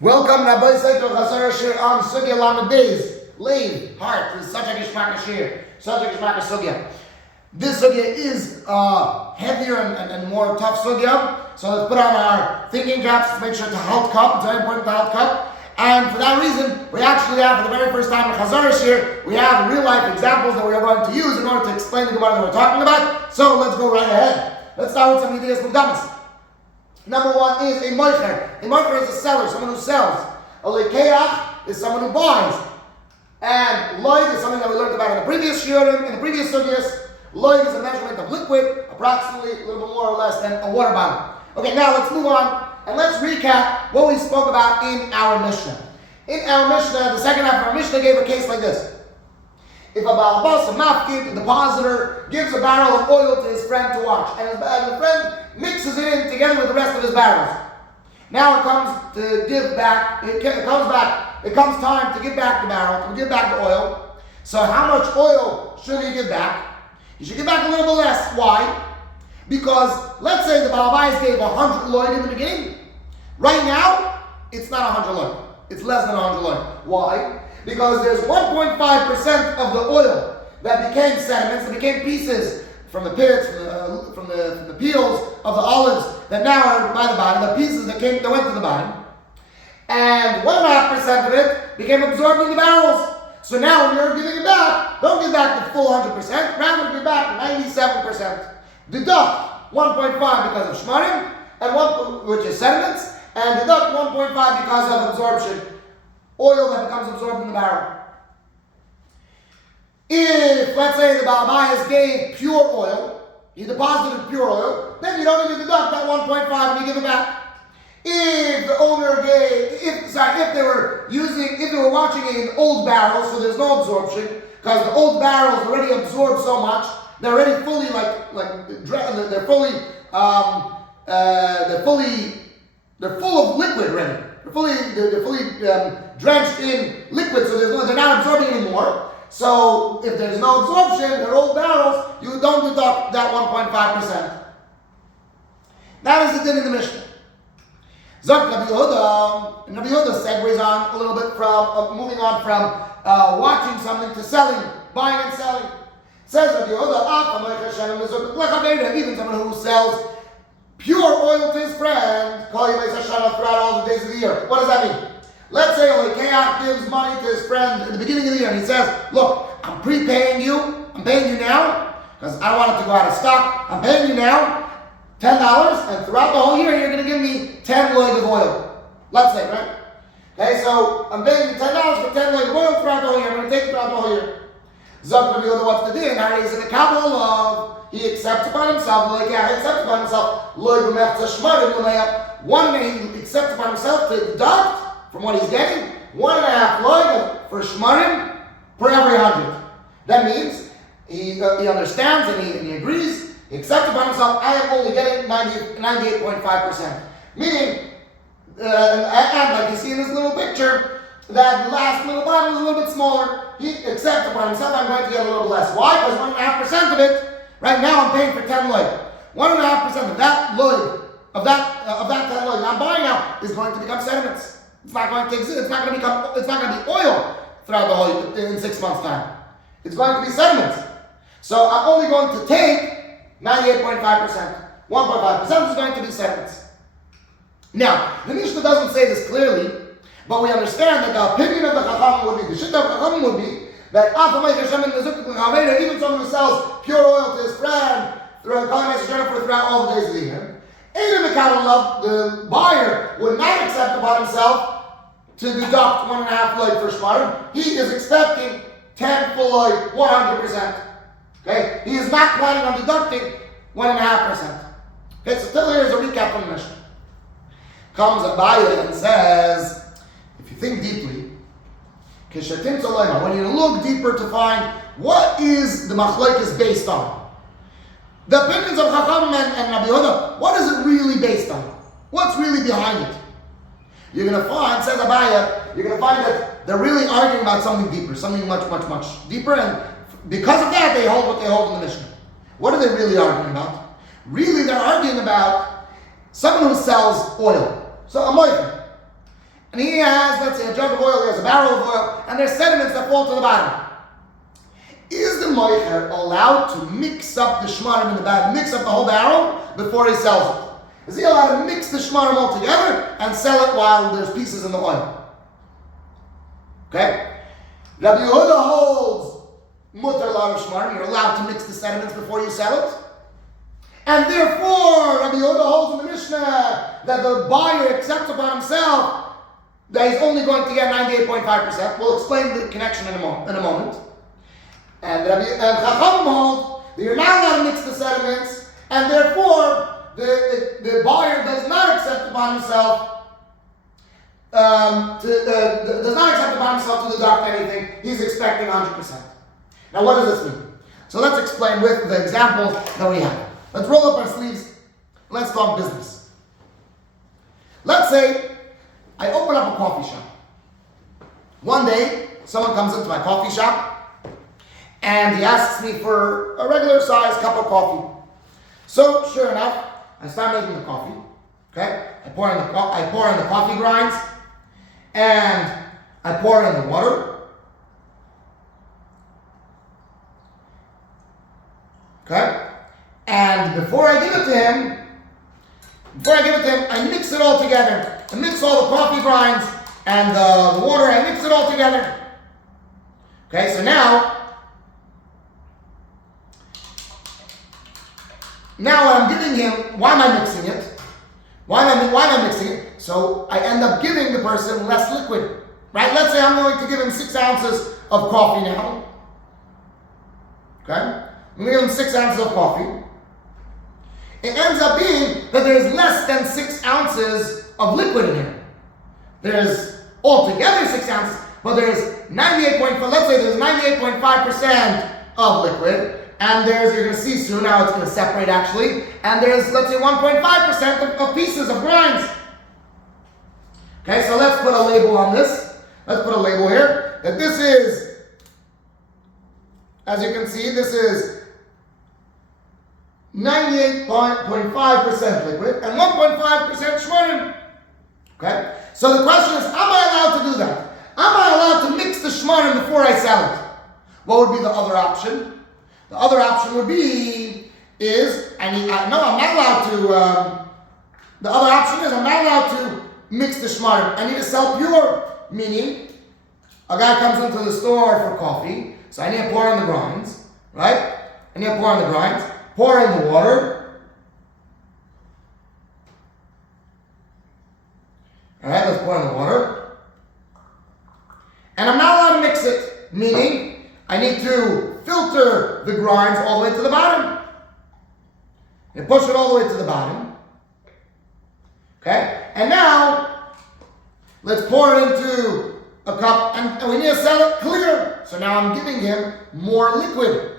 Welcome, Rabbi Saito Chazara Shiur on Sugיא Lamed Beis. Leave, heart, this is such a Gishmak Shiur, such a Gishmak Sugיא. This Sugיא is heavier and more tough Sugיא. So let's put on our thinking caps to make sure to halt cup. It's very important to halt cup. And for that reason, we actually have, for the very first time in Chazara Shiur, we have real life examples that we are going to use in order to explain the Gemara that we're talking about. So let's go right ahead. Let's start with some ideas from Damas. Number one is a moicher. A moicher is a seller, someone who sells. A lekeach is someone who buys. And loig is something that we learned about in the previous shiurim, in the previous sugyas. Loig is a measurement of liquid, approximately a little bit more or less than a water bottle. Okay, now let's move on and let's recap what we spoke about in our Mishnah. In our Mishnah, the second half of our Mishnah gave a case like this. If a balabas, a mafkid, a depositor, gives a barrel of oil to his friend to wash, and the friend mixes it in together with the rest of his barrels. Now it comes to give back, it comes time to give back the barrel, to give back the oil. So how much oil should he give back? He should give back a little bit less. Why? Because let's say the balabais gave 100 loid in the beginning. Right now, it's not 100 loid. It's less than 100 loid. Why? Because there's 1.5% of the oil that became sediments, that became pieces from the pits, from the peels of the olives that now are by the bottom, the pieces that went to the bottom. And 1.5% of it became absorbed in the barrels. So now when you're giving it back, don't give back the full 100%, rather give back 97%. Deduct 1.5 because of shmarim, which is sediments, and deduct 1.5 because of absorption, oil that becomes absorbed in the barrel. If, let's say, the Balabais gave pure oil, he deposited pure oil, then you don't need to deduct that 1.5 and you give it back. If the owner if they were watching it in old barrels, so there's no absorption, because the old barrels already absorb so much, they're already fully they're full of liquid already. They're fully drenched in liquid, so they're not absorbing anymore. So if there's no absorption, they're old barrels, you don't deduct that 1.5%. That is the din in the Mishnah. Zok Rabbi Yehuda, and Rabbi Yehuda segues on a little bit from, moving on from watching something to selling, buying and selling. Says Rabbi Yehuda, even someone who sells pure oil to his friend, throughout all the days of the year. What does that mean? Let's say Lekeach gives money to his friend in the beginning of the year and he says, look, I'm prepaying you, I'm paying you now, because I don't want it to go out of stock, I'm paying you now $10, and throughout the whole year you're going to give me 10 loig of oil. Let's say, right? Okay, so I'm paying you $10 for 10 loig of oil throughout the whole year, I'm going to take it throughout the whole year. Zok Rabbi Yehuda, what's the din? How is it a kabbalah of? He accepts upon himself, he accepts upon himself, he accepts upon himself to deduct from what he's getting 1.5 loig for shmarim per every 100. That means he understands and he agrees, he accepts upon himself, I am only getting 98.5%. Meaning, and like you see in this little picture, that last little bottle is a little bit smaller. He accepts upon himself, I'm going to get a little less. Why? Because 1.5% of it, right now I'm paying for 10 loig. 1.5% of that loig, of that 10 loig I'm buying now is going to become sediments. It's not going to exist. It's not going to be oil throughout the whole in 6 months' time. It's going to be sediments. So I'm only going to take 98.5%. 1.5% is going to be sediments. Now, the Mishnah doesn't say this clearly, but we understand that the opinion of the Chacham would be, the Shita of the Chacham would be, that even someone who sells pure oil to his friend throughout all the days of the year, the buyer would not accept upon himself to deduct 1.5 loig for shmarim. He is expecting 10 full loig, 100%. Okay, he is not planning on deducting 1.5%. Okay, so till here is a recap from the Mishnah. Comes Abaya and says, if you think deeply, when you look deeper to find what is the machlokes based on, the opinions of Chacham and Rabbi Yehuda, what is it really based on? What's really behind it? You're going to find, says Abaya, you're going to find that they're really arguing about something deeper, something much, much, much deeper, and because of that, they hold what they hold in the Mishnah. What are they really arguing about? Really, they're arguing about someone who sells oil. So a moifer. And he a jug of oil, he has a barrel of oil, and there's sediments that fall to the bottom. Is the moicher allowed to mix up the shmarim in the bag, mix up the whole barrel before he sells it? Is he allowed to mix the shmarim all together and sell it while there's pieces in the oil? Okay? Rabbi Yehuda holds mutar l'arav shmarim. You're allowed to mix the sediments before you sell it. And therefore, Rabbi Yehuda holds in the Mishnah that the buyer accepts upon himself that he's only going to get 98.5%. We'll explain the connection in a moment. And Chachamim hold that you're not allowed to mix the sediments, and therefore the buyer does not accept upon himself to deduct anything. He's expecting 100%. Now, what does this mean? So let's explain with the example that we have. Let's roll up our sleeves. Let's talk business. Let's say I open up a coffee shop. One day, someone comes into my coffee shop and he asks me for a regular sized cup of coffee. So, sure enough, I start making the coffee. Okay? I pour in the coffee grinds, and I pour in the water. Okay? And before I give it to him, I mix it all together. I mix all the coffee grinds and the water, I mix it all together. Okay, so now I'm giving him, why am I mixing it? Why am I mixing it? So I end up giving the person less liquid, right? Let's say I'm going to give him 6 ounces of coffee now. Okay? I'm going to give him 6 ounces of coffee. It ends up being that there's less than 6 ounces of liquid in here. There's altogether 6 ounces, but there's 98.5% of liquid. And you're going to see soon how it's going to separate actually. And there's, let's say, 1.5% of pieces of grinds. Okay, so let's put a label on this. Let's put a label here. That this is, as you can see, this is 98.5% liquid and 1.5% shmarim. Okay, so the question is, am I allowed to do that? Am I allowed to mix the shmarim before I sell it? What would be the other option? The other option would be, I'm not allowed to, the other option is I'm not allowed to mix the shmarim. I need to sell pure, meaning a guy comes into the store for coffee, so I need to pour in the grinds, right? I need to pour in the grinds, pour in the water. All right, let's pour in the water. And I'm not allowed to mix it, meaning I need to filter the grinds all the way to the bottom. And push it all the way to the bottom. Okay? And now, let's pour it into a cup, and we need to sell it clear. So now I'm giving him more liquid.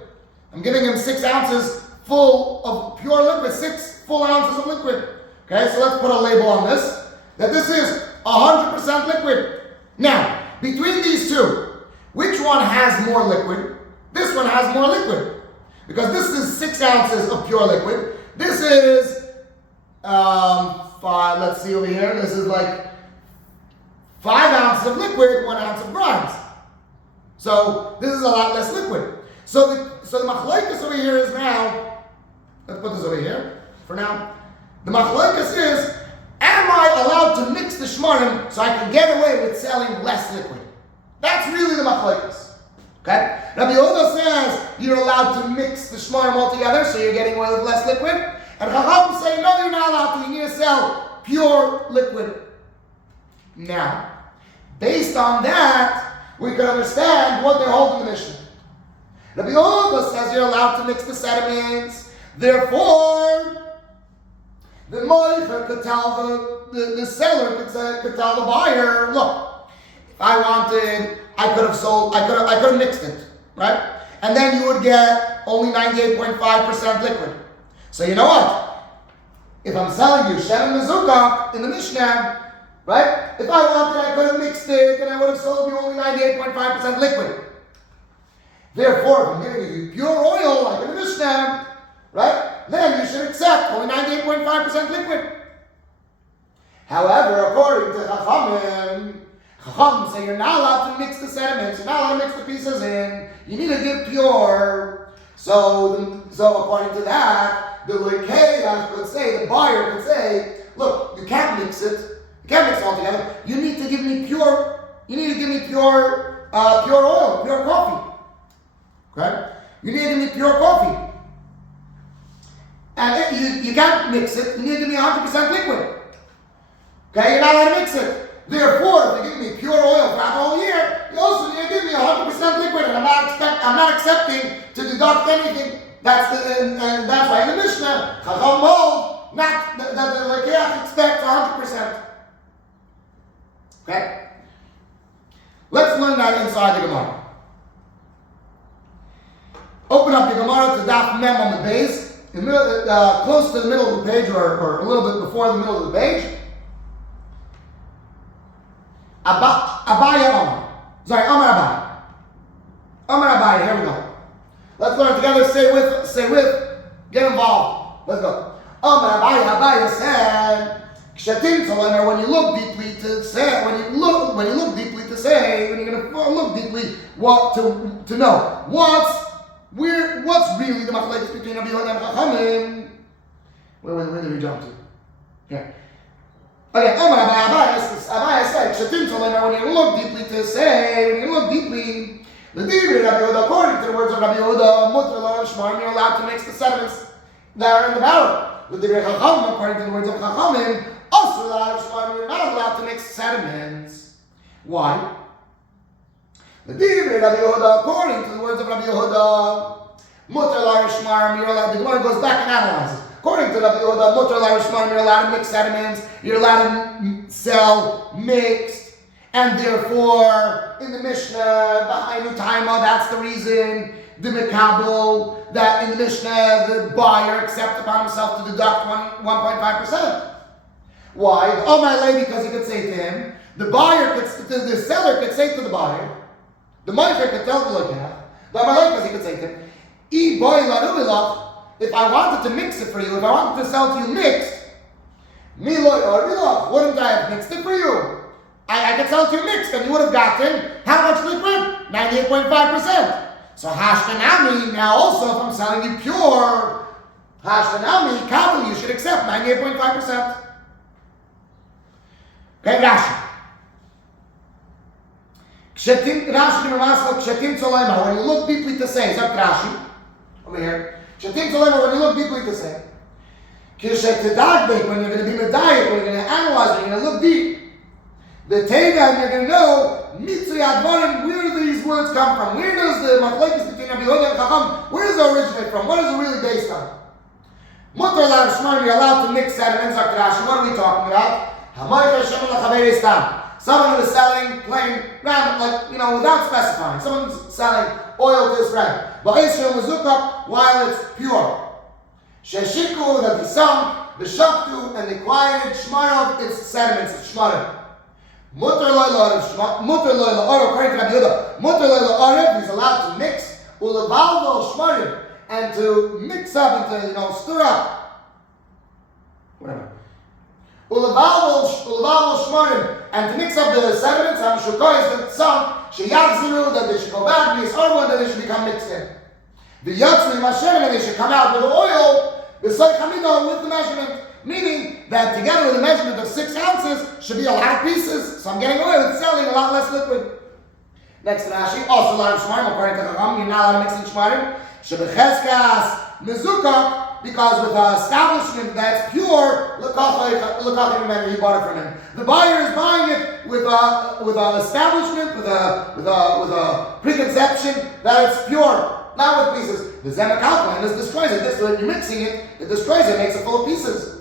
I'm giving him 6 ounces full of pure liquid, 6 full ounces of liquid. Okay, so let's put a label on this, that this is 100% liquid. Now, between these two, which one has more liquid? This one has more liquid. Because this is 6 ounces of pure liquid. This is, let's see over here, this is like 5 ounces of liquid, 1 ounce of grinds. So this is a lot less liquid. So the machlokes over here is now, let's put this over here for now. The machlokes is, am I allowed to mix the shmarim so I can get away with selling less liquid? That's really the machlokes. Okay? Rabbi Yehuda says you're allowed to mix the shmarim all together, so you're getting away with less liquid. And Chachamim say, no, you're not allowed to. You need to sell pure liquid. Now, based on that, we can understand what they hold in the Mishnah. Rabbi Yehuda says you're allowed to mix the sediments. Therefore, the moicher could tell the seller could tell the buyer, look, if I wanted, I could have mixed it, right? And then you would get only 98.5% liquid. So you know what? If I'm selling you Shem Mezukah in the Mishnah, right? If I wanted, I could have mixed it and I would have sold you only 98.5% liquid. Therefore, if I'm giving you pure oil, like in the Mishnah, right? Then you should accept only 98.5% liquid. However, according to Chachamim Chacham say you're not allowed to mix the sediments, you're not allowed to mix the pieces in, you need to get pure. So according to that, the Lekeach could say, the buyer could say, look, you can't mix it, you can't mix it all together, you need to give me pure oil, pure coffee. Okay? You need to give me pure coffee. And you can't mix it, you need to give me 100% liquid. Okay, you're not allowed to mix it. Therefore, if you give me pure oil throughout the whole year, you also need to give me 100% liquid, and I'm not accepting to deduct anything. And that's why in the Mishnah, Chacham hold not that the Lekeach expects 100%. Okay? Let's learn that inside the Gemara. Open up the Gemara to Daf Mem on the base, close to the middle of the page, or a little bit before the middle of the page. Abaya Omar. Sorry, Omar Abaya. Omar Abaya, here we go. Let's learn together, say with, get involved. Let's go. Omar Abaya said, when you look deeply to say, when you look deeply to say, when you're gonna look deeply to know what's really the machlekes between Rabbi Yehuda and Chachamim. Where did we jump to? Here. Okay, Abaya said, when you look deeply to say, when you look deeply, the Divrei Rabbi Yehuda, according to the words of Rabbi Yehuda, Mutar, L'Arav, Shmarim, you're allowed to mix the sediments that are in the barrel. The Divrei Chachamim, according to the words of Chachamim, also L'Arav, Shmarim, you're not allowed to mix sediments. Why? The Divrei Rabbi Yehuda, according to the words of Rabbi Yehuda, Mutar, L'Arav, Shmarim, you're allowed, the Gemara goes back and analyzes. According to Rabbi Yehuda, Mutar, L'Arav, Shmarim, you're allowed to mix sediments, you're allowed to sell mixed. And therefore, in the Mishnah, the Taima, that's the reason, the Mekabel, that in the Mishnah, the buyer accepts upon himself to deduct 1.5%. Why? Oh, my lady, because he could say to him, the seller could say to the buyer, the Meicher could tell the Lekeach, the Amalek, because he could say to him, if I wanted to mix it for you, if I wanted to sell to you mixed, wouldn't I have mixed it for you? I could sell it to you mixed, and you would have gotten how much liquid? 98.5%. So Hashtanami, now also if I'm selling you pure, Hashtanami, Kabul, you should accept 98.5%. Okay, Rashi. When you look deeply to say, is that Rashi? Over here. When you look deeply to say, when you're going to be medayik, when you're going to analyze, when you're going to look deep, the Teva, and you're going to know Mitzri Advarim, where do these words come from? Where does the machlekes between Rabbi Yehuda and Chacham, where does it originate from? What is it really based on? Mutar, L'Arav, Shmarim, you're allowed to mix sediments. What are we talking about? Someone who is selling plain random, without specifying. Someone's selling oil to his friend. While it's pure. Sheshiku, that he sunk, the shaktu, and the quieted shmarov, its sediments, its shmarim. Mutar loy la'arav, according to Rabbi Yehuda, mutar loy la'arav, he's allowed to mix, ulevalvo shmarim, and to mix up and to, stir up. Whatever. Ulevalvo shmarim, and to mix up the sediments, and shukoyes that sunk, sheyachziru, that they should go back, that they should become mixed in. The yatzri mashem, and they should come out with the oil, with the measurement. Meaning that together with a measurement of 6 ounces should be a lot of pieces. So I'm getting away with selling a lot less liquid. Next to Rashi, also L'Arav Shmarim, according to Chacham, you're not allowed to mix in Shmarim. Shebecheskas mezukah, because with an establishment that's pure, L'kachai, remember, he bought it from him. The buyer is buying it with an establishment, with a preconception that it's pure, not with pieces. The Zemek alkaline, this destroys it. This, when you're mixing it, it destroys it, makes it full of pieces.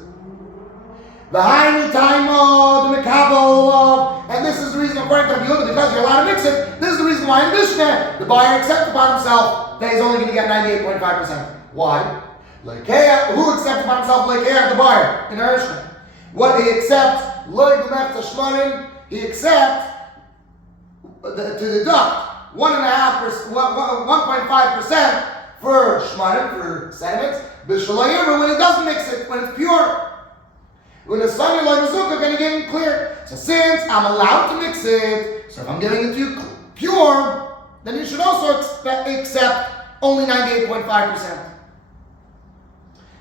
The Hainu Taimo, the Mekabel, and this is the reason, according to Rabbi Yehuda, because you're allowed to mix it, this is the reason why in Mishnah, the buyer accepts upon himself that he's only going to get 98.5%. Why? Lekeach, who accepts upon himself Lekeach, the buyer, in Mishnah? What he accepts, he accepts to deduct 1.5% for Shmarim, for sediments, but when he doesn't mix it, when it's pure. When the Sunday Lord Mazukah going to get it clear. So since I'm allowed to mix it, so So if I'm giving it to you pure, then you should also accept only 98.5%.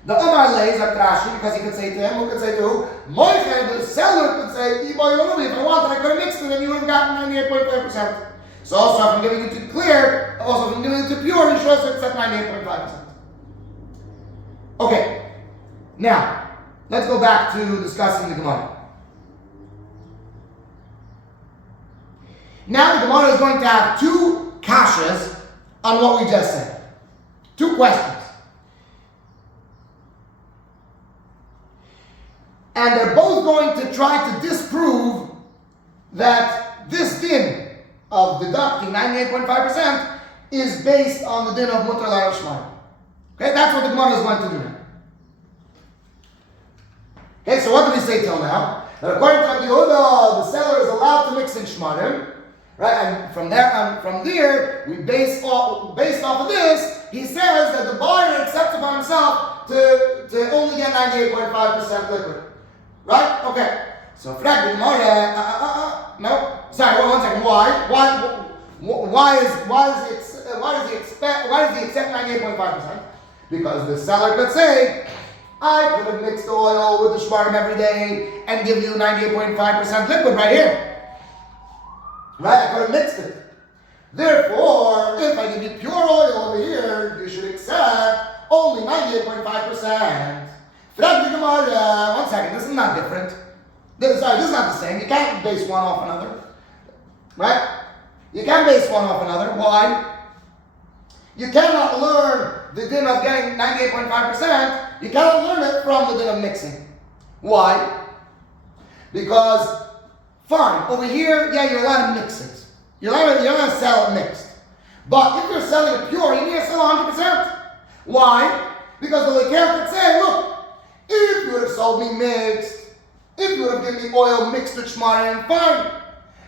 The Omar lays at Rashi, because he could say to him, who could say to who? Moiche, the seller could say, if I wanted, I could have mixed it and you would have gotten 98.5%. So also, if I'm giving it to clear, also if I'm giving it to pure, you should also accept 98.5%. Okay, now, let's go back to discussing the Gemara. Now the Gemara is going to have two kashas on what we just said. Two questions. And they're both going to try to disprove that this din of deducting 98.5% is based on the din of Mותר, L'Arab, Shemarim. Okay, that's what the Gemara is going to do now. Okay, so what did we say till now? That according to Rabbi Yehuda, the seller is allowed to mix in Shemarim, right? And from there, we based off of this, he says that the buyer accepts upon himself to only get 98.5% liquid. Right? Okay. So Frag the Gemara, no. Sorry, one second. Why does he accept 98.5%? Because the seller could say, I could have mixed the oil with the shmarim every day and give you 98.5% liquid right here. Right? I could have mixed it. Therefore, if I give you pure oil over here, you should accept only 98.5%. One second, this is not different. This is not the same. You can't base one off another. Right? You can't base one off another. Why? You cannot learn the din of getting 98.5%. You cannot learn it from the din of mixing. Why? Because, fine, over here, yeah, you're allowed to mix it. You're allowed to sell it mixed. But if you're selling it pure, you need to sell 100%. Why? Because the Leker could say, look, if you would have sold me mixed, if you would have given me oil mixed with shmarim, fine.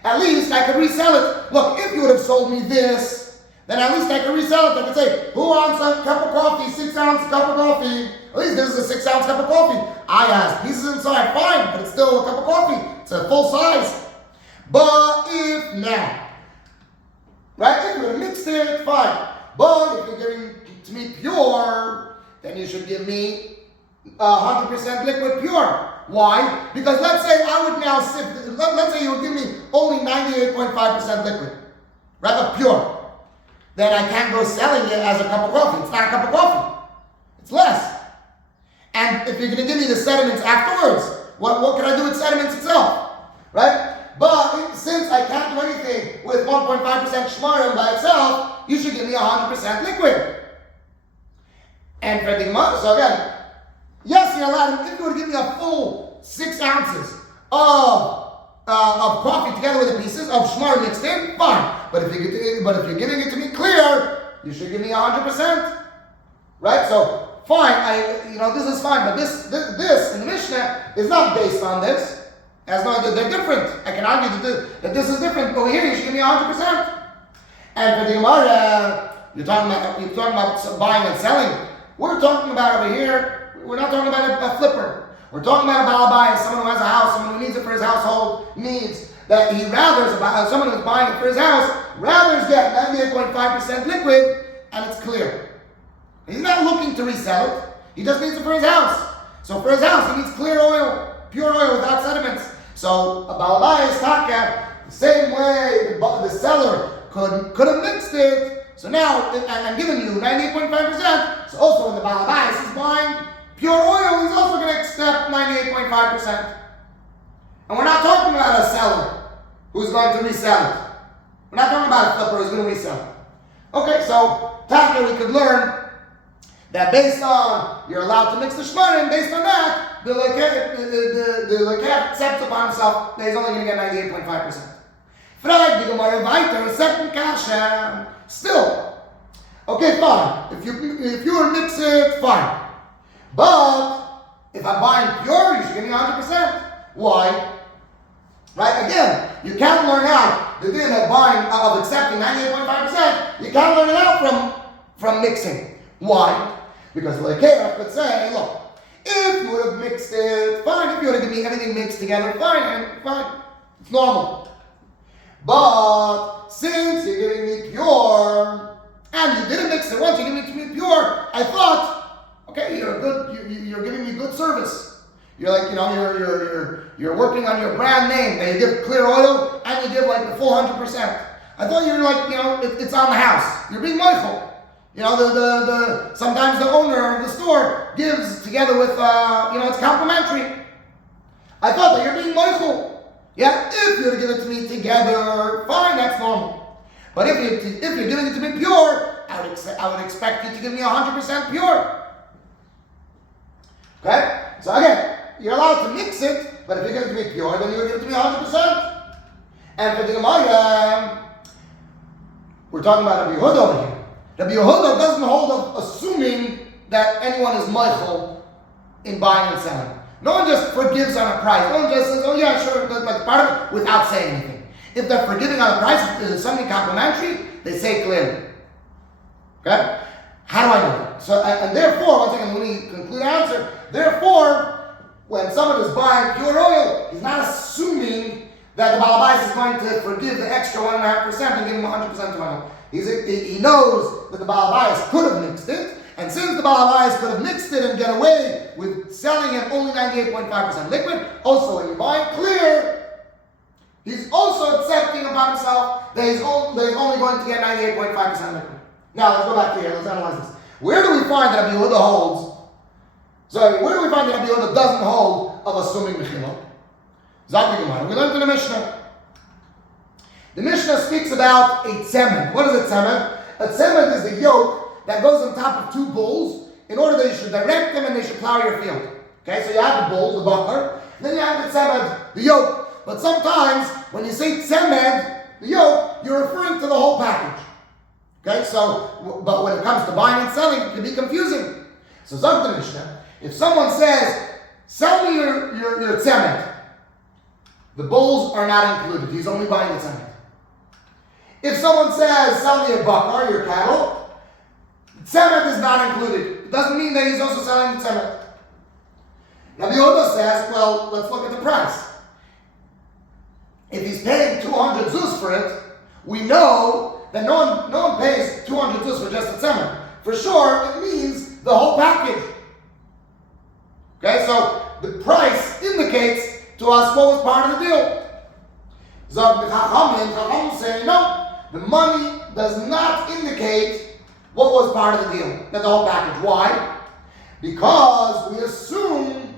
At least I could resell it. Look, if you would have sold me this, then at least I could resell it. I could say, who wants a cup of coffee, 6 ounce cup of coffee? At least this is a 6 ounce cup of coffee. I have pieces inside, fine, but it's still a cup of coffee. It's a full size. But if now, right, if you would have mixed it, fine. But if you're giving to me pure, then you should give me 100% liquid pure. Why? Because let's say I would now sift, let's say you would give me only 98.5% liquid, right, of pure. Then I can't go selling it as a cup of coffee. It's not a cup of coffee. It's less. And if you're going to give me the sediments afterwards, what can I do with sediments itself? Right? But since I can't do anything with 1.5% shmarim by itself, you should give me 100% liquid. And for the Gemara, so again, yes, you're allowed, if you were to give me a full 6 ounces of coffee together with the pieces of shmar mixed in, fine. But if you're giving it to me clear, you should give me 100%. Right? So fine, this is fine, but this in the Mishnah is not based on this. As no, they're different. I can argue that this is different. Over here, you should give me 100%. And for the Gemara, you're talking about buying and selling. We're talking about over here, we're not talking about a flipper. We're talking about a balabai, someone who has a house, someone who needs it for his household needs. That he someone who's buying it for his house, rather get 98.5% liquid, and it's clear. He's not looking to resell it. He just needs it for his house. So for his house, he needs clear oil, pure oil without sediments. So a balabai is taka, the same way the seller could have mixed it. So now I'm giving you 98.5%. So also when the balabais is buying pure oil, he's also going to accept 98.5%. And we're not talking about a seller who's going to resell it. We're not talking about a flipper who's going to resell it. Okay, so taka we could learn that based on you're allowed to mix the shmarim, based on that, the lekeh accepts upon himself that he's only going to get 98.5%. Frag the Gemara weiter, a second kasha. Still, okay, fine. If you were mix it, fine. But if I'm buying pure, you should give me 100%. Why? Right? Again, you can't learn out the din of accepting 98.5%. You can't learn it out from mixing. Why? Because the lekeh could say, look, if you would have mixed it, fine. If you would have given me everything mixed together, fine. It's normal. But since you're giving me pure, and you didn't mix it once, you're giving it to me pure, I thought, okay, you're giving me good service. You're like, you're working on your brand name. That you give clear oil and you give like the full 100%. I thought you were like, it's on the house. You're being mindful. Sometimes the owner of the store gives together with, it's complimentary. I thought that you're being mindful. Yeah, if you're to give it to me together, fine, that's normal. But if you're giving it to me pure, I would expect you to give me 100% pure. Okay? So again, you're allowed to mix it, but if you're going to be pure, then you're going to give it to me 100%. And for the Gemara, we're talking about Rabbi Yehuda over here. Rabbi Yehuda doesn't hold of assuming that anyone is meichel in buying and selling. No one just forgives on a price. No one just says, oh yeah, sure, that's like part of it, without saying anything. If they're forgiving on a price, if there's something complimentary, they say clearly. Okay? How do I know that? So, and therefore, once again, let me conclude the answer. Therefore, when someone is buying pure oil, he's not assuming that the Balabais is going to forgive the extra 1.5% and give him 100% oil. He knows that the Balabais could have mixed it, and since the Balabais could have mixed it and get away with selling him only 98.5% liquid, also when you buy it clear, he's also accepting upon himself that he's only going to get 98.5% liquid. Now let's go back to here, let's analyze this. Where do we find that Rabbi Yehuda holds? Where do we find that Rabbi Yehuda doesn't hold of assuming Mechila? Zak the Gemara. We learned in the Mishnah. The Mishnah speaks about a tzemed. What is a tzemed? A tzemed is the yoke that goes on top of two bulls in order that you should direct them and they should plow your field. Okay, so you have the bull, the buckler, then you have the tzemed, the yoke. But sometimes when you say tzemed, the yoke, you're referring to the whole package. Okay, but when it comes to buying and selling, it can be confusing. So Zak the Mishnah, if someone says, sell me your tzemed, the bulls are not included. He's only buying the tzemed. If someone says, sell me your bakar, your cattle, tzemed is not included. It doesn't mean that he's also selling the tzemed. Rabbi Yehuda says, well, let's look at the price. If he's paying 200 zuz for it, we know that no one pays 200 zuz for just the tzemed. For sure, it means the whole package. Okay, so the price indicates to us what was part of the deal. Chacham say, no, the money does not indicate what was part of the deal, that the whole package. Why? Because we assume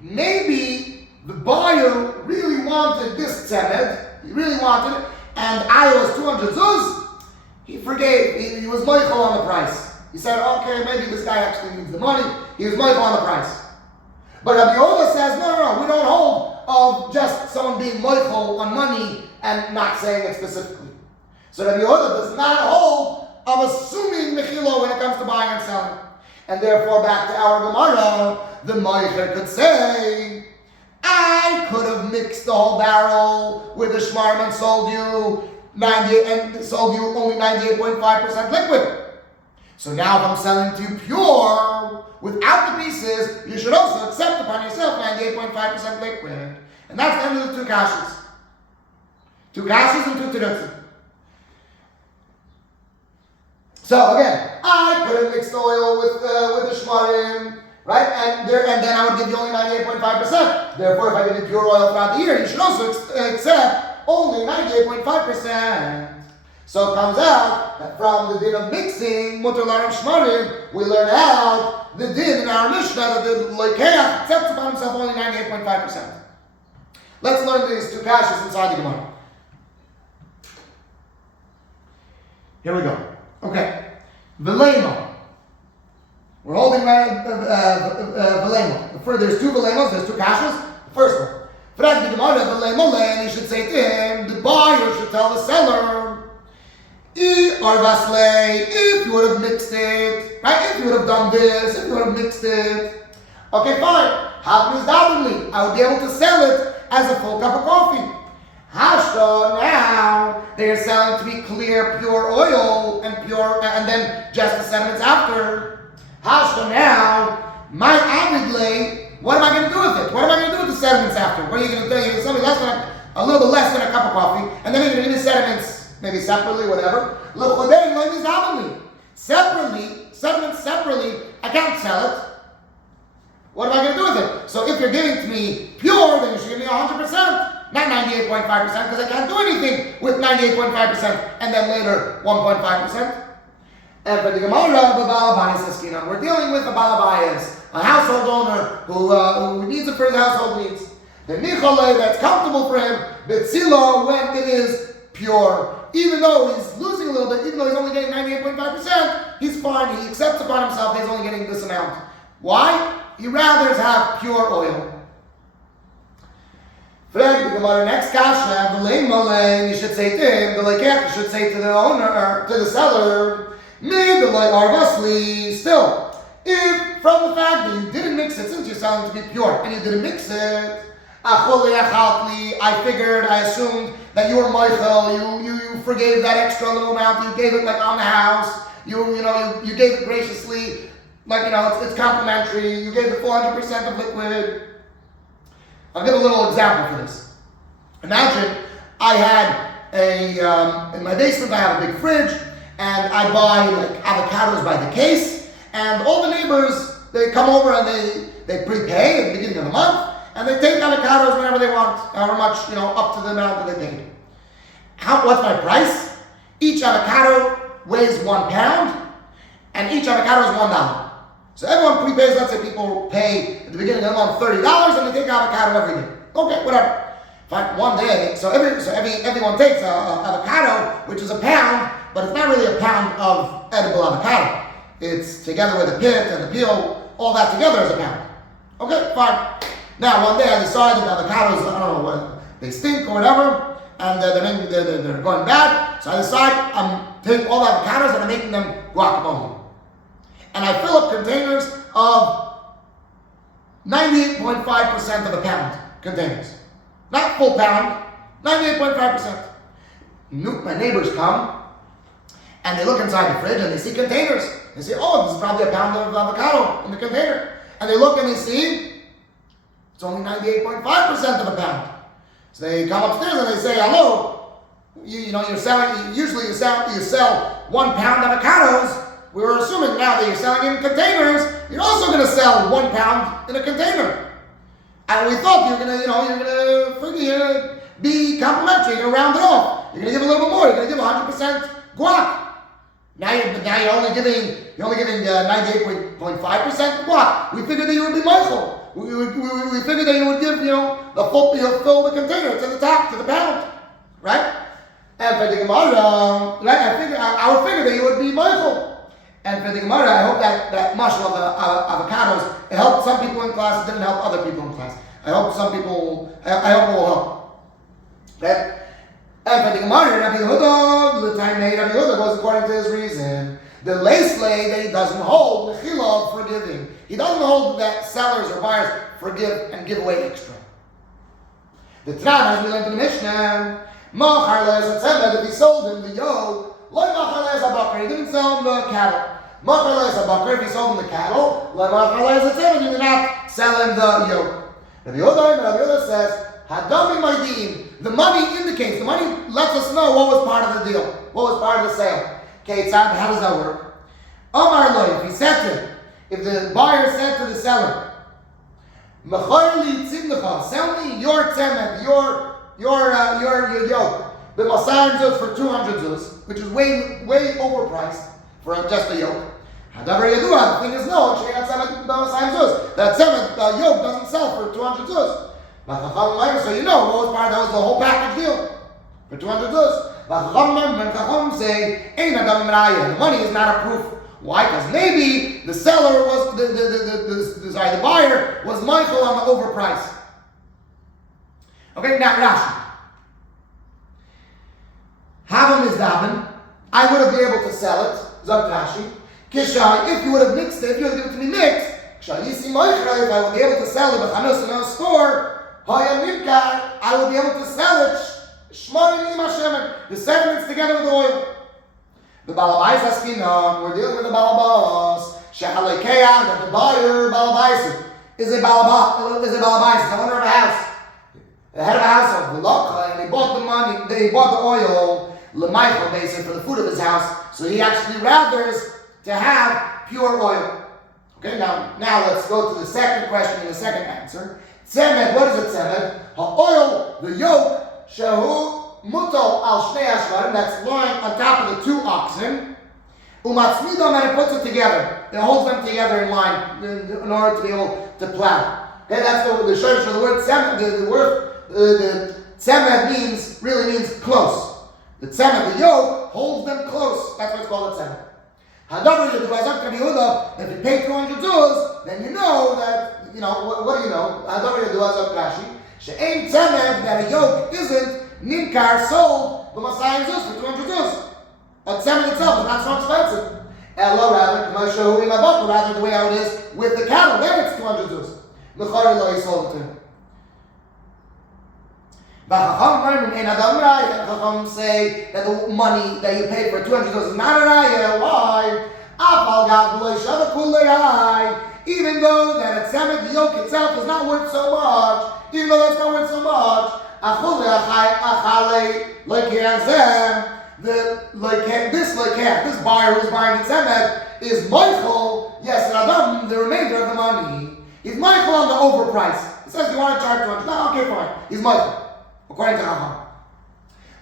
maybe the buyer really wanted this tzemed, he really wanted it, and I was 200 zuz, he forgave, he was meichel on the price. He said, okay, maybe this guy actually needs the money, he was meichel on the price. But Rabbi Yehuda says, no, we don't hold of just someone being meichel on money and not saying it specifically. So Rabbi Yehuda does not hold of assuming mechilo when it comes to buying and selling. And therefore, back to our Gemara, the meicher could say, I could have mixed the whole barrel with the shmarm and sold you only 98.5% liquid. So now if I'm selling to you pure, without the pieces, you should also accept upon yourself 98.5% liquid. And that's the end of the two kashas. Two kashas and two terutzim. So again, I could have mixed the oil with the shmarim, right? And then I would give you only 98.5%. Therefore, if I give you pure oil throughout the year, you should also accept only 98.5%. So it comes out that from the din of mixing, mutar l'arav shmarim, we learn out the din in our Mishnah that the loikeach accepts upon himself only 98.5%. Let's learn these two kashas inside the Gemara. Here we go. Okay. Velema. We're holding velema. There's two velemos, there's two kashas. The first one. Frag the Gemara, velema, and he should say to him, the buyer should tell the seller, if you would have mixed it, right? If you would have done this, if you would have mixed it, okay, fine. I would be able to sell it as a full cup of coffee. Hashta, now they are selling to be clear, pure oil and then just the sediments after. Hashta, now my avidly, what am I going to do with it? What am I going to do with the sediments after? What are you going to do? You're going to sell me less than a little bit less than a cup of coffee, and then maybe the sediments, maybe separately, whatever. Sediments separately, I can't sell it. What am I going to do with it? So if you're giving to me pure, then you should give me 100%, not 98.5%, because I can't do anything with 98.5%, and then later 1.5%. And for the Gemara, we're dealing with a balabayas, a household owner who needs it for his household needs. The Michale, that's comfortable for him, Betzilo, when it is pure. Even though he's losing a little bit, even though he's only getting 98.5%, he's fine. He accepts upon himself that he's only getting this amount. Why? He rather have pure oil. The Gemara next kasha, you should say to him, you should say to the owner, or to the seller, still, if from the fact that you didn't mix it, since you're selling to be pure, and you didn't mix it, I assumed that you were Michael, you forgave that extra little amount, you gave it like on the house, you gave it graciously, like, it's complimentary, you gave the 400% of liquid. I'll give a little example for this. Imagine I had in my basement I have a big fridge, and I buy like avocados by the case, and all the neighbors, they come over and they prepay at the beginning of the month, and they take avocados whenever they want, however much, up to the amount that they paid. What's my price? Each avocado weighs 1 pound, and each avocado is $1. So everyone prepays, let's say people pay at the beginning of the month $30, and they take avocado every day. Okay, whatever. Fine, one day, so everyone takes avocado, which is a pound, but it's not really a pound of edible avocado. It's together with the pit and the peel, all that together is a pound. Okay, fine. Now, one day I decided the avocados, I don't know, what, they stink or whatever, and they're going bad. So I decide I'm taking all the avocados and I'm making them guacamole. And I fill up containers of 98.5% of a pound containers. Not full pound, 98.5%. My neighbors come, and they look inside the fridge and they see containers. They say, oh, this is probably a pound of avocado in the container. And they look and they see, it's only 98.5% of a pound. So they come upstairs and they say, hello, you're selling, usually you sell 1 pound avocados. We were assuming now that you're selling in containers, you're also going to sell 1 pound in a container. And we thought you're going to be complimentary, you're going to round it off. You're going to give a little bit more, you're going to give 100% guac. Now you're only giving 98.5% guac. We figured that you would be Michael. We figured that you would give, the full, fill the container to the top, to the pound. Right? And for the Gemara, right, I would figure that you would be Michael. And for the Gemara, I hope that mashal of the avocados, it helped some people in class, it didn't help other people in class. I hope it will help. Okay? And for the Gemara, Rabbi Yehuda goes according to his reason. The Leisley, that he doesn't hold, Mechila of forgiving. He doesn't hold that sellers or buyers forgive and give away extra. The Tran, as we learned in the Mishnah, Machar le'ez hatzemed, if he sold him the yoke, Lo machar le'ez habakar, he didn't sell him the cattle. Machar le'ez habakar, if he sold him the cattle, Lo machar le'ez hatzemed, he did not sell him the yoke. Rabbi Yehuda says, Hadami Maidim, the money indicates, the money lets us know what was part of the deal, what was part of the sale. Okay, how does that work? Omar Lo, if he said to him, if the buyer said to the seller, Mechar li tzimnecha, sell me your tzemed, your yoke, the Masayim zuz for 200 zuz, which is way overpriced for just a yoke. Hadavar Yadua, the thing is known, that tzemed, the yoke doesn't sell for 200 zuz. So what was part, that was the whole package deal for 200 zuz. Say, the money is not a proof. Why? Because maybe the seller was the buyer was Michael on the overprice. Okay, now Rashi. Havim is Dabin. I would have been able to sell it. Zog Rashi. Kishai, if you would have mixed it, if you would have given it to me mixed, if I would be able to sell it in a store, I would be able to sell it. The sediments together with the oil. The balabais askinam, we're dealing with the balabas. Shehalekea, that the buyer balabais is a balabais, the owner of a house, the head of a household. bought the money, he bought the oil, l'maychel, basically, for the food of his house, so he actually rathers to have pure oil. Okay, now let's go to the second question and the second answer. Tzemed, what is a tzemed? Ha'oil, the yoke, shehu mutal al shnei ashvarim, that's lying on top of the two oxen, umatzmidom, and it puts it together. It holds them together in line in order to be able to plow. Okay, that's the shortish of the word tzemed. The tzemed really means close. The tzemed, the yoke, holds them close. That's why it's called a tzemed. If you pay 200 zuz, then you know that, what do you know? That a yoke isn't nimkar, sold, the Messiah zuz for 200 zuz. A tzemed itself is not so expensive. Rather the way how it is with the cattle, there it's 200 zuz. He sold it to him. But Chacham say that the money that you paid for 200 is not a raya. Why? Even though that a tzemed, the yoke itself, is not worth so much, even though that's not worth so much, this buyer who's buying the tzemed is Michael, yes, Adam, the remainder of the money. He's Michael on the overprice. It says you want to charge 200. No, okay, fine. He's Michael. According to Chacham.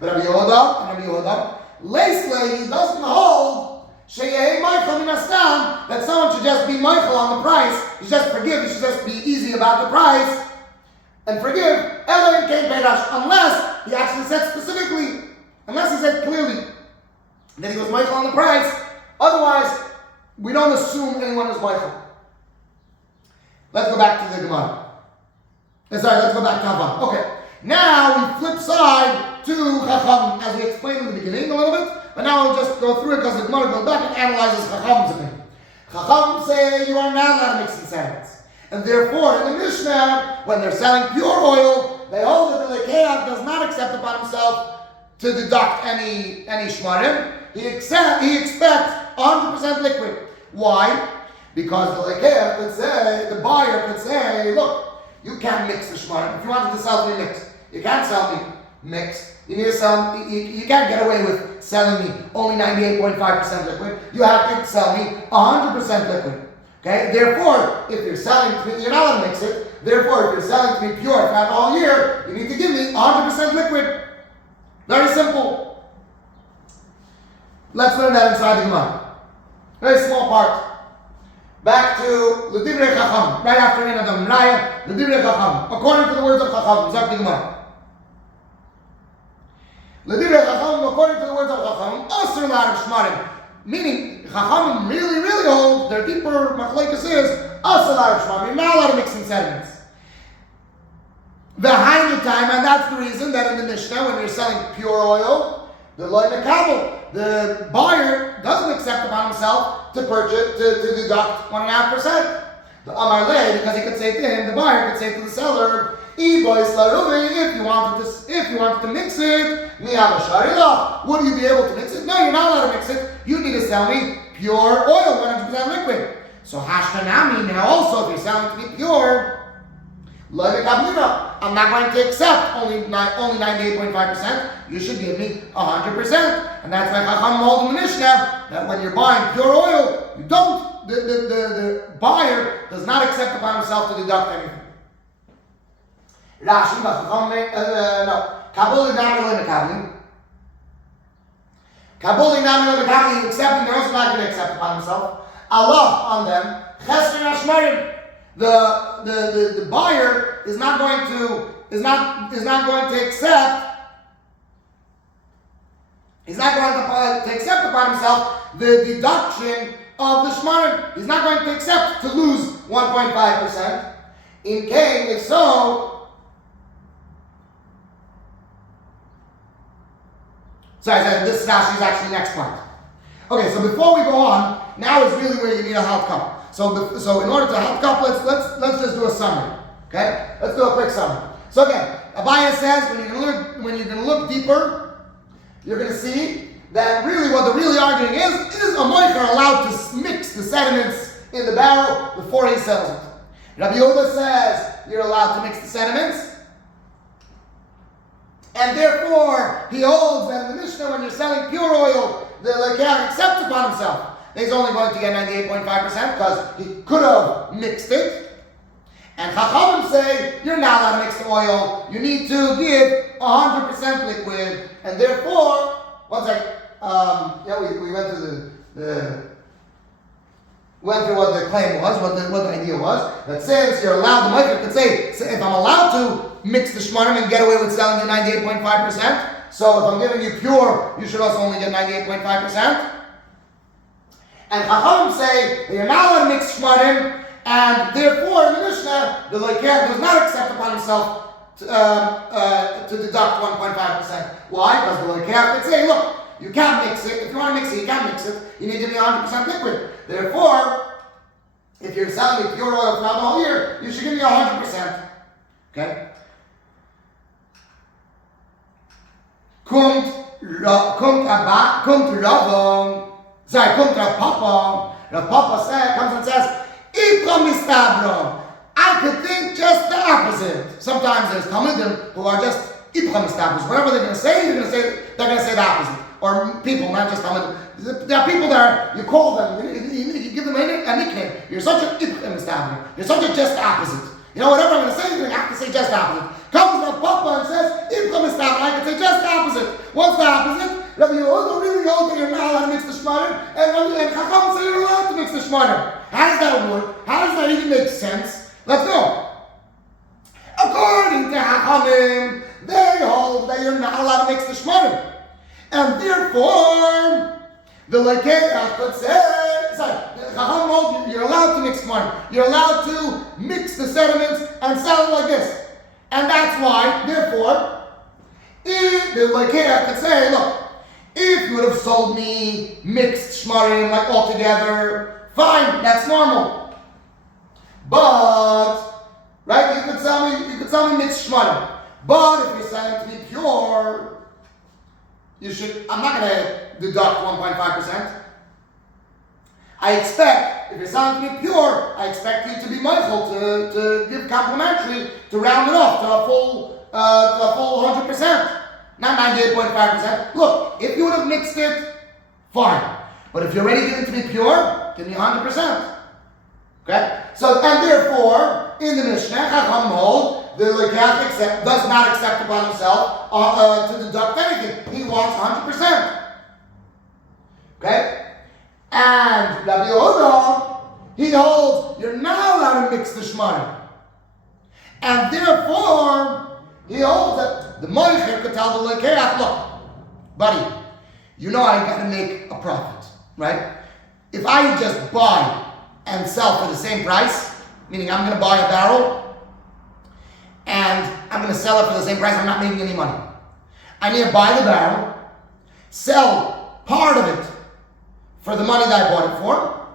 But Rabbi Yehuda, Leisle, he doesn't hold Sheyeh Michael Minastam, that someone should just be Michael on the price. He should just forgive, he should just be easy about the price and forgive. Elohim came Beirash, unless he actually said specifically, unless he said clearly that he was Michael on the price. Otherwise, we don't assume anyone is Michael. Let's go back to the Gemara. Let's go back to Havan. Okay. Now we flip side to Chacham, as we explained in the beginning a little bit, but now we'll just go through it because the Gemara goes back and analyzes Chacham's opinion. Chacham say you are not allowed to mix in sediments. And therefore, in the Mishnah, when they're selling pure oil, they hold that the Lekeach does not accept upon himself to deduct any shmarim. He expects 100% liquid. Why? Because the Lekeach could say, the buyer could say, look, you can't mix the shmarim. If you wanted to sell me mixed, you can't sell me mixed. You need to sell me, you can't get away with selling me only 98.5% liquid. You have to sell me 100% liquid. Okay? Therefore, if you're selling to me, you're not allowed to mix it. Therefore, if you're selling to me pure throughout all year, you need to give me 100% liquid. Very simple. Let's learn that inside the Gemara. Very small part. Back to L'divrei Chacham, right after Adam Raya, L'divrei Chacham. According to the words of Chacham, Zak the Gemara. L'divrei Chacham, according to the words of Chacham, Asr l'Arab Shmarim. Meaning, Chacham really, really hold, their deeper machlekes is, Asr l'Arab Shmarim. You're not allowed to mix in sediments. Behind the time, and that's the reason that in the Mishnah, when you're selling pure oil, the loy mekabel, the buyer doesn't accept upon himself to purchase, to deduct 1.5%. The Amar Leh, because he could say to him, the buyer could say to the seller, if you wanted to mix it, would you be able to mix it? No, you're not allowed to mix it. You need to sell me pure oil, 100% liquid. So Hashtanami, now also, if you're selling to me pure, I'm not going to accept only 98.5%. You should give me 100%. And that's why Chacham holds in the Mishnah that when you're buying pure oil, you don't, the buyer does not accept upon himself to deduct anything. Rashi, Kabuli Nami Lo Mekabli. Kabuli Nami Lo Mekabli, accepting, they're also not going to accept upon himself. Allah on them, Chesed Shmarim. The buyer is not going to accept. He's not going to accept upon himself the deduction of the shmarim. He's not going to accept to lose 1.5%. In Cain, if so. Sorry, this Rashi is actually the next part. Okay, so before we go on, now is really where you need a help cup. So in order to help cup, let's just do a summary. Okay, let's do a quick summary. So again, Abaya says when you're going to look deeper, you're going to see that really what the really arguing is a moicher allowed to mix the sediments in the barrel before he sells it? Rabbi Yehuda says you're allowed to mix the sediments And therefore, he holds that in the Mishnah, when you're selling pure oil, the Lekeach accepts upon himself that he's only going to get 98.5% because he could have mixed it. And Chachamim say, you're not allowed to mix the oil. You need to give 100% liquid. And therefore, one second. We went through went through what the claim was, what the idea was. That since you're allowed, the Micah could say, if I'm allowed to mix the shmarim and get away with selling you 98.5%, so if I'm giving you pure, you should also only get 98.5%. And Chachamim say that you're not allowed to mix shmarim, and therefore in the Mishnah, the Lekeach does not accept upon himself to deduct 1.5%. Why? Because the Lekeach could say, look, you can't mix it. If you want to mix it, you can't mix it. You need to be 100% liquid. Therefore, if you're selling me pure oil throughout the whole year, you should give me 100%. Okay? Kommt Rav Papa. Rav Papa comes and says, I could think just the opposite. Sometimes there's Talmudim who are just Ipcha Mistabros. Whatever they're going to say, they're going to say the opposite. Or people, not just Talmudim. There are people that you call them, you give them a nickname. You're such an Ipcha Mistabros. You're such a just opposite. You know, whatever I'm going to say, you're going to have to say just opposite. Comes Rav Papa and says, Ipcha Mistabros, I can say just opposite. What's the opposite? Rabbi Yehuda really holds that you're not allowed to mix the shmarim, and Chacham say you're allowed to mix the shmarim. How does that work? How does that even make sense? Let's go. According to Chachamim, they hold that you're not allowed to mix the shmarim. And therefore, the Lekeach could say, Chacham holds you're allowed to mix shmarim. You're allowed to mix the sediments and sell it like this. And that's why, therefore, if the Lekeach could say, look, if you would have sold me mixed shmarim like all together, fine, that's normal. But right, you could sell me mixed shmarim. But if you're selling to me pure, I'm not gonna deduct 1.5%. I expect, if you're selling to me pure, I expect you to be mindful to give complimentary, to round it off to a full 100%. Not 98.5%. Look, if you would have mixed it, fine. But if you're ready to give it to me pure, give me 100%. Okay? So, and therefore, in the Mishnah, Chacham hold, the Lekeach does not accept upon himself to deduct anything. He wants 100%. Okay? And Rabbi Yehuda, he holds, you're not allowed to mix the shmarim. And therefore, he holds that the Moicher could tell the Lekeach, look, buddy, you know I got to make a profit, right? If I just buy and sell for the same price, meaning I'm going to buy a barrel and I'm going to sell it for the same price, I'm not making any money. I need to buy the barrel, sell part of it for the money that I bought it for.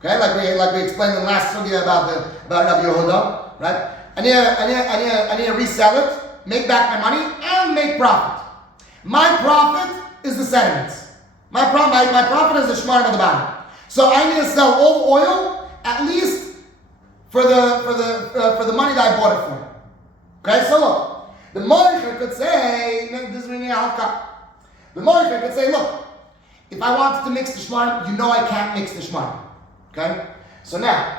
Okay, like we explained in the last sugya about Rabbi Yehuda, right? I need to resell it, make back my money, and make profit. My profit is the sediments. My profit is the shmarim at the bottom. So I need to sell all the oil at least for the money that I bought it for. Okay, so look, the Moicher could say, this is really halakha. The Moicher could say, look, if I wanted to mix the shmarim, you know I can't mix the shmarim. Okay, so now.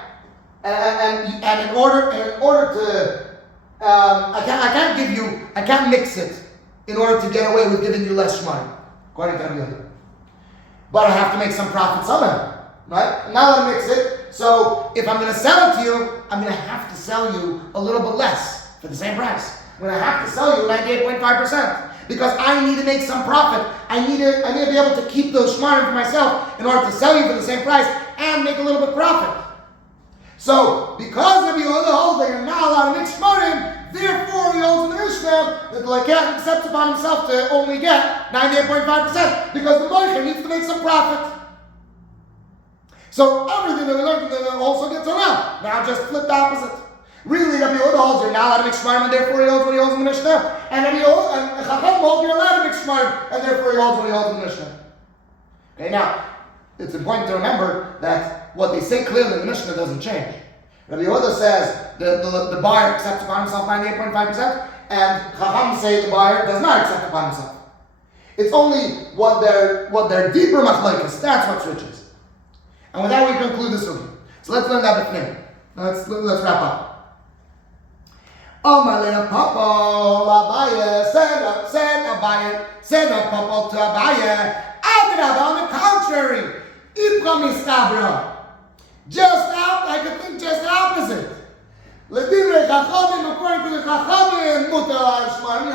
And in order to, I can't mix it in order to get away with giving you less shmarim, according to Rabbi Yehuda. But I have to make some profit somehow, right? I'm not going to mix it, so if I'm going to sell it to you, I'm going to have to sell you a little bit less for the same price. I'm going to have to sell you 98.5%. Because I need to make some profit. I need to be able to keep those shmarim for myself in order to sell you for the same price and make a little bit profit. So, because Rabbi Yehuda holds that you're not allowed to mix shmarim, therefore he holds in the Mishnah that the Lekeach accepts upon himself to only get 98.5% because the Moicher needs to make some profit. So everything that we learned from the also gets around. Now just flip the opposite. Really, Rabbi Yehuda holds you're not allowed to mix shmarim, and therefore he holds what he holds in the Mishnah. And Chacham holds you're allowed to mix shmarim, and therefore he holds what he holds in the Mishnah. Okay, now it's important to remember that what they say clearly in the Mishnah doesn't change. Rabbi Yehuda says the buyer accepts upon himself 98.5%, and Chacham say the buyer does not accept upon himself. It's only what their deeper machlokes, that's what switches. And with that we conclude the sugya. So let's learn that b'fnim. Let's wrap up. Omar le Papa Abaye said Papa to Abaye, on the contrary, Ipra mistabra. I could think just the opposite. L'divrei Chachamim, according to the Chachamim, Mותר, Shmarim,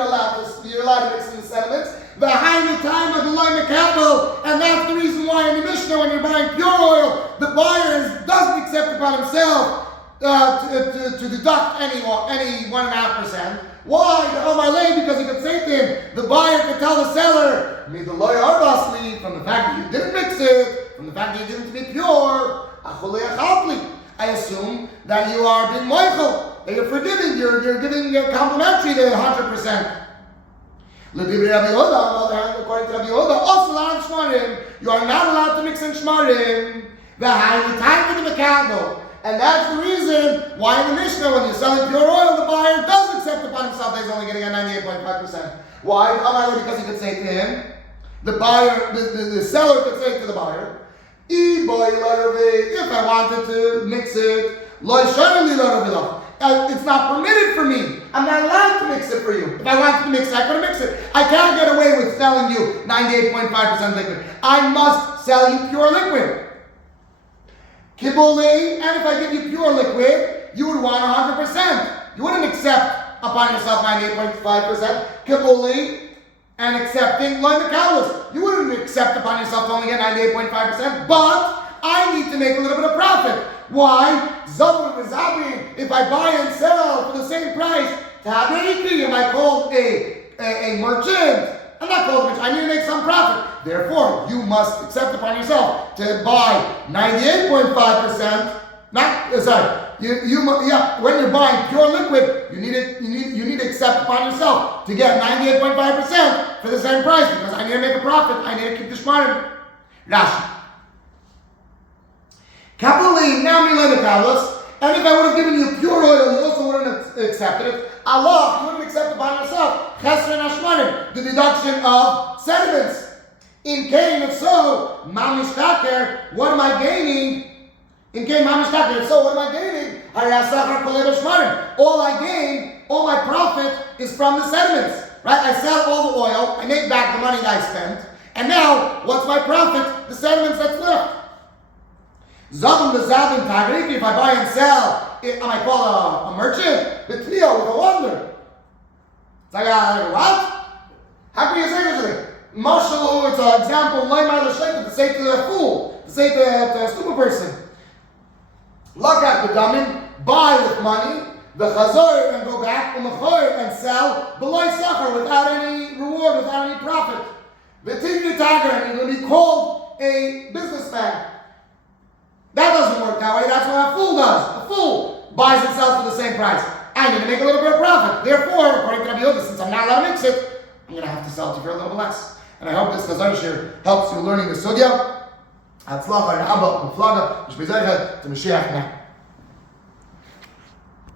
you're allowed to mix in the sediments. The high time of the line of capital, and that's the reason why in the Mishnah, when you're buying pure oil, the buyer doesn't accept upon himself to deduct any 1.5%. Why? The Omar Lay, because he could say to him, the buyer could tell the seller, me the lawyer arbasli, from the fact that you didn't mix it, from the fact that you didn't be pure, I assume that you are being moichel, that you're forgiving, you're giving complimentary to 100%. L'divrei Rabbi Yehuda, on the other hand, according to Rabbi Yehuda, also allowed shmarim, you are not allowed to mix in shmarim. The high time of the mechanical. And that's the reason why in the Mishnah, when you're selling pure oil, the buyer does accept upon himself that he's only getting a 98.5%. Why? Because he could say to him, the buyer, the seller could say to the buyer, if I wanted to mix it, it's not permitted for me. I'm not allowed to mix it for you. If I wanted to mix it, I couldn't mix it. I can't get away with selling you 98.5% liquid. I must sell you pure liquid. Kibuli, and if I give you pure liquid, you would want 100%. You wouldn't accept upon yourself 98.5%. Kibuli, and accepting loy mekalos. You wouldn't accept upon yourself to only get 98.5%, but I need to make a little bit of profit. Why? If I buy and sell for the same price, am I called a merchant? I'm not called a merchant. I need to make some profit. Therefore, you must accept upon yourself to buy 98.5%. When you're buying pure liquid, you need to accept upon yourself to get 98.5% for the same price, because I need to make a profit. I need to keep the shmarim. Rashi. Kapuli now milenikalos. And if I would have given you pure oil, you also wouldn't have accepted it. Allah, you wouldn't accept upon yourself chesron hashmarim, the deduction of sediments. In Cain, if so, mamishtaker, what am I gaining? In Cain, mamishtaker, if so, what am I gaining? All I gain, all my profit is from the sediments. Right? I sell all the oil, I make back the money that I spent, and now, what's my profit? The sediments that's left. Zavim b'zavim tagriki, if I buy and sell, am I called a merchant? The trio with a wonder. It's like what? How can you say this thing? Mashal, it's an example, to say to the fool, to say to a stupid person. Look at the damin, buy with money, the chazor, and go back, and sell, below sachar, without any reward, without any profit. The tigri tiger, and you're going to be called a businessman. That doesn't work that way. That's what a fool does. A fool buys and sells for the same price. I need to make a little bit of profit. Therefore, according to Rabbi Yehuda, since I'm not allowed to mix it, I'm going to have to sell it to you for a little bit less. And I hope this Chazara Shiur helps you learning the Sugya. Hatzlacha and Abba and Flaga, Mishbezaycha to Mashiach now.